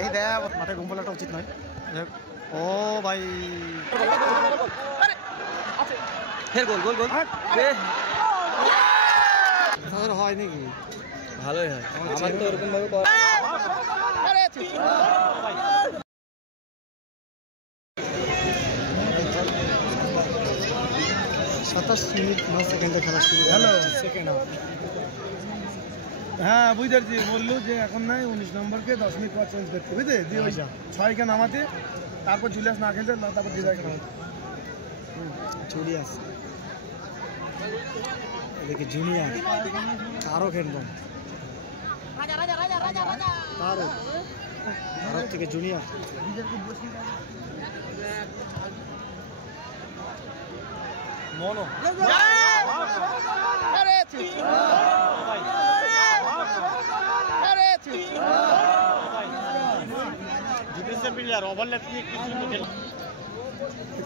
এই দেখ মাথায় ঘুম বলাটা উচিত নয়। ও ভাই ফের গোল গোল গোল হয় নাকি? ভালোই হয়, আমার তো ওরকম ভাবে 27 মিনিট 9 সেকেন্ডে খেলা শুরু। Hello second half. হ্যাঁ বুঝতে পারছি, বললো যে এখন নাই 19 নম্বরকে 10 মিনিট পর চেঞ্জ করতে, বুঝতে দিয়ে ওই 6কে নামাতে, তারপর জুলিয়াস না খেলতে, তারপর দিদাকে নামাতে। জুলিয়াস এদিকে জুনিয়র তারও খেলবেন, তারও থেকে জুনিয়র মনো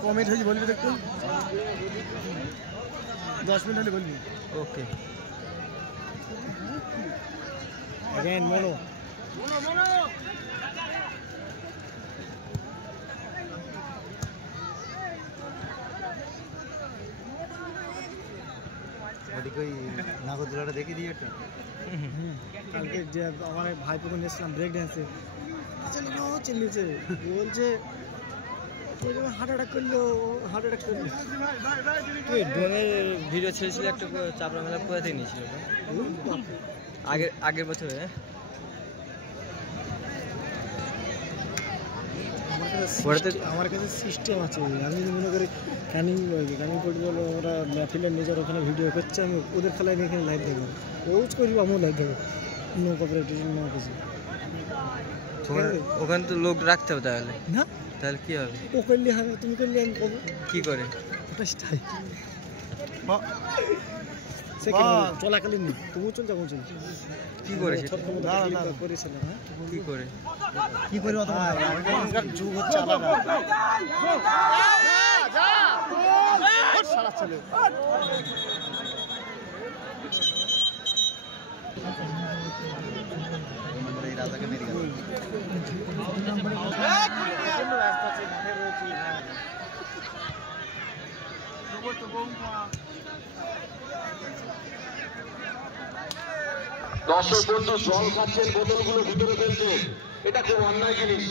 কমেন্ট হয়েছে বলবি একটু, 10 মিনিট হলে বলবি। ওকে अगेन मोनो নাগরদোলাটা দেখে দিই একটা। কালকে যে আমার ভাইপোকে নিয়েছিলাম ব্রেক ড্যান্সে, চিল্লিছে বলছে হার্ট অ্যাটাক করলো, হার্ট অ্যাটাক করলো। তুই ড্রোনের ভিডিও ছেড়েছিল একটা, চাপড়া মেলা কোথা থেকে নিয়েছিল আগের বছরে? আমার কাছে সিস্টেম আছে, আমি মনে করি ক্যানিং ফুটবল ওরা ফিল্ডার নিজের ওখানে ভিডিও করছে, আমি ওদের খেলায় নিয়ে এখানে লাইভ দেবো, রোজ করবো আমিও লাইভ দেবো, নো কপারেটিভ নো কিছু। ওখানে তো লোক রাখতে হবে, তাহলে না তাহলে কি হবে? ও করলে হবে, তুমি করলে আমি করবো। কি করে? ওটা স্টাইল চলাকালীন নেই, তুমিও চল যাবো চল। কি করে করেছিল? হ্যাঁ কি করে কি করে অত যুগ হচ্ছে আলাদা। এই রাজাকে মেরে গেল। দর্শক বন্ধু জল খাচ্ছেন, বোতলগুলো ভিতরে ফেলছেন, এটা খুব অন্যায় জিনিস।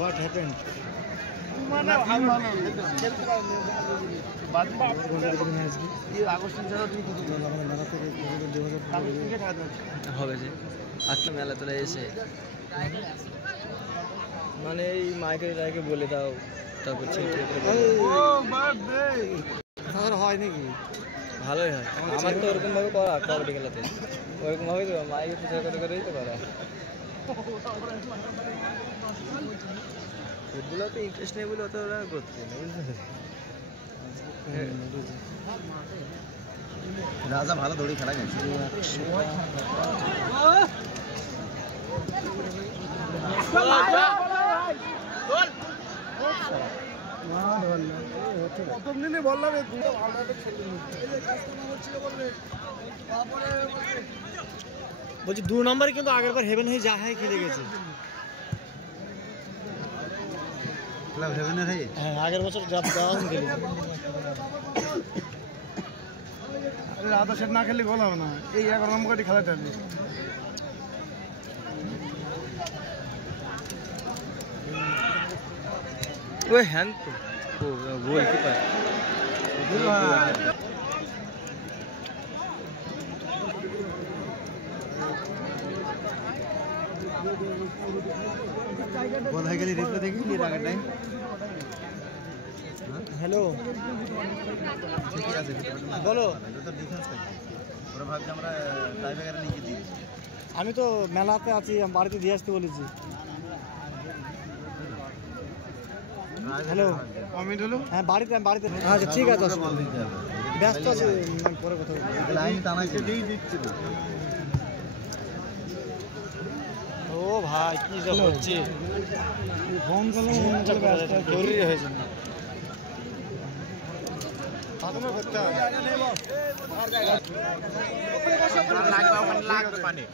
What happened? হবে যে আজকে মেলা তোলা এসে মানে এই মাইকে বলে দাও, তারপর হয় নাকি? ভালোই হয়, আমার তো ওরকম ভাবে করা কবাডি খেলাতে, ওরকম ভাবে তো মাইকে প্রচার করেই তো করা। ফুটবলতে ইন্টারেস্ট নেই বলে অত ওরা করছে না, বুঝতে রাজা ভালো দড়ি খেলা গেছে। প্রথম দিনে বললাম বলছি 2 নম্বরে কিন্তু আগের বার হেভেন হয়ে যা হয় খেলে গেছে। ক্লাব হেভেনের হয়ে? হ্যাঁ আগের বছর যাওয়া খেলে। রাধা সেট না খেললে গোল হবে না, এই 11 নম্বরটি খেলাটা হবে। ওই হ্যান্ড তো গোল কিপার গোল হয়ে গেলে রিপ্লে দেখি এর আগের টাইম। হ্যালো ঠিকই আছে, বলো। এটা তো ডিফেন্স থাকে, ওরা ভাবছে আমরা টাই ব্রেকারে লিখে দিয়েছি। আমি তো মেলাতে আছি, বাড়িতে দিয়ে আসতে বলেছি। হ্যালো কমেন্ট হলো? হ্যাঁ বাড়িতে, আমি বাড়িতে। আচ্ছা ঠিক আছে, ব্যস্ত আছে, পরে কথা বলবো। লাইন টানাইছে দিচ্ছিল। ভাই কি যে হচ্ছে ফোন করলাম জরুরি হয়েছে না পানি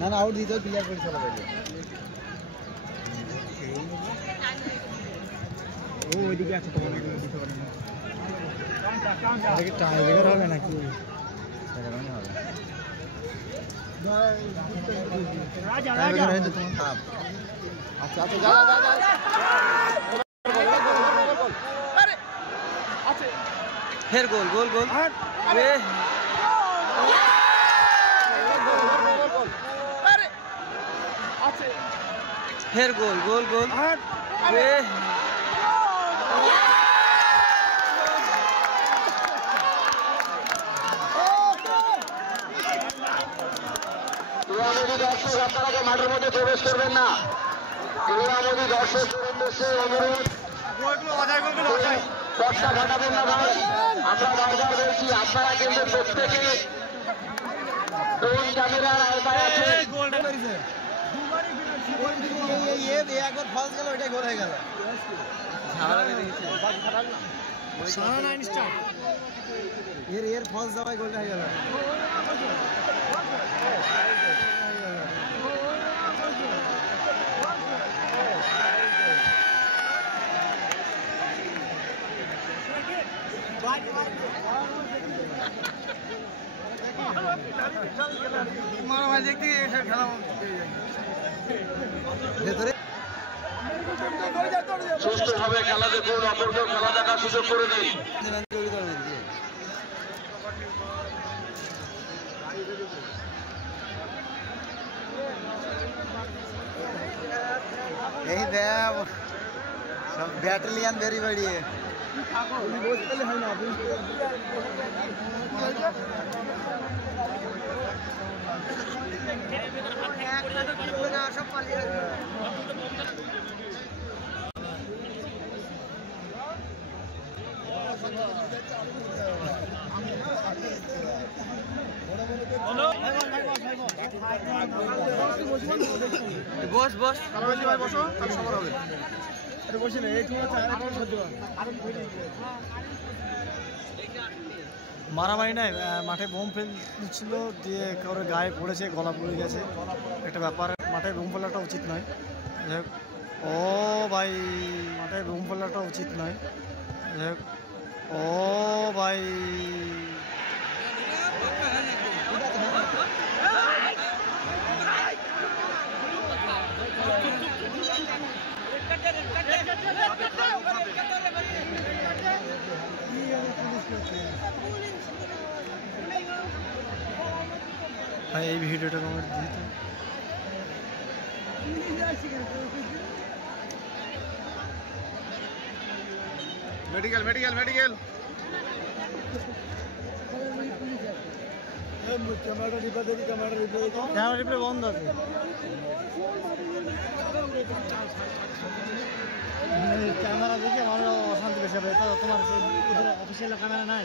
না না আউট দিতে ক্লিয়ার করে চলা যাবে ও ওইদিকে আছে তোমার দিতে পারে না আরে টাই বের হবে নাকি সেরকমই হবে রাজা রাজা আচ্ছা আচ্ছা যা যা যা আরে আছে ফের গোল গোল গোল আরে फिर गोल गोल गोल দর্শক আপনারা মাঠের মধ্যে প্রবেশ করবেন না ক্রীড়ামোদী দর্শকদের উদ্দেশ্যে অনুরোধ দশটা ঘটাবেন না ভাই আমরা বারবার বলছি আপনারা কিন্তু প্রত্যেকে ড্রোন ক্যামেরার আওতায় আছেন একবার ফলস গেল ওইটাই গোল হয়ে গেল এর ফলস যাওয়াই গোলটা হয়ে গেল দেখতে খেলা সুস্থভাবে খেলা দেখুন অপরকেও খেলা দেখার সুযোগ করে দিন এই দেব সব ব্যাটালিয়ান বেরি বেরিয়ে হয় না সব পালিয়ে বস বস ভাই বসো তাহলে সবার হবে বসি না এই মারামারি নাই মাঠে বোম ফেলছিল দিয়ে কারো গায়ে পড়েছে গলা পড়ে গেছে একটা ব্যাপার মাঠে বোম ফেলাটা উচিত নয় ও ভাই মাঠে বোম ফেলাটা উচিত নয় ও ভাই ভাই এই ভিডিওটা কমেন্ট দিতে medical medical medical camera replay বন্ধ আছে ক্যামেরা দেখে আমার অশান্তি বেশি হবে তো তোমার অফিসিয়াল ক্যামেরা নাই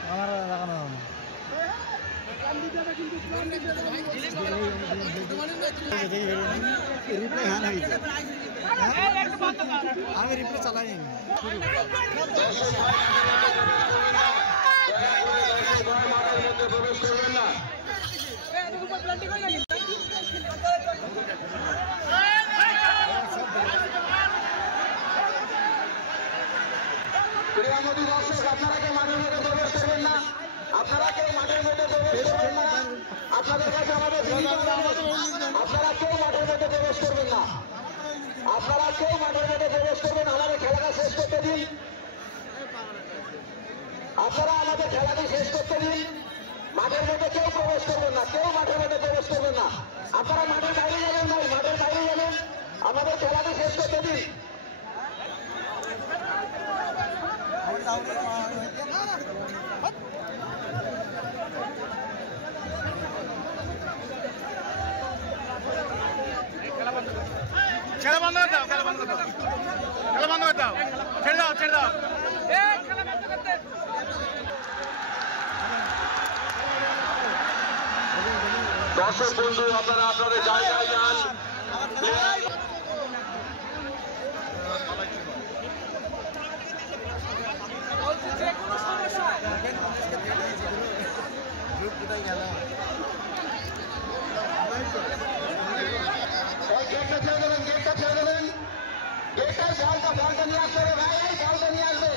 ক্যামেরা লাগানো হবে আমি রিপ্লে চালাই প্রবেশ করবেন না ক্রীড়ামোদী দর্শক আপনারা কেউ মাঠের মধ্যে প্রবেশ করবেন না আপনারা কেউ মাঠের মধ্যে প্রবেশ করবেন না আপনাদের কাছে আমাদের আপনারা কেউ মাঠের মধ্যে প্রবেশ করবেন না আপনারা কেউ মাঠের মধ্যে প্রবেশ করবেন আমাদের খেলাটা শেষ করতে দিন আপনারা আমাদের খেলাটি শেষ করতে দিন মাঠের মধ্যে কেউ প্রবেশ করবেন না কেউ মাঠের মধ্যে প্রবেশ করবেন না আপনারা মাঠের বাইরে যাবেন ভাই মাঠের বাইরে যাবেন আমাদের খেলাটি শেষ করতে দিন খেলা বন্ধ করে দাও, খেলা বন্ধ করে দাও, খেলা বন্ধ করে দাও, ছেড়ে দাও, ছেড়ে দাও। দর্শক বন্ধু আপনারা আপনাদের জায়গায় যান। গেটটা ছেড়ে দেবেন, গেটটা ছেড়ে দেবেন, গেটটাই বলটা নিয়ে আসবে ভাই, এই বলটা নিয়ে আসবে।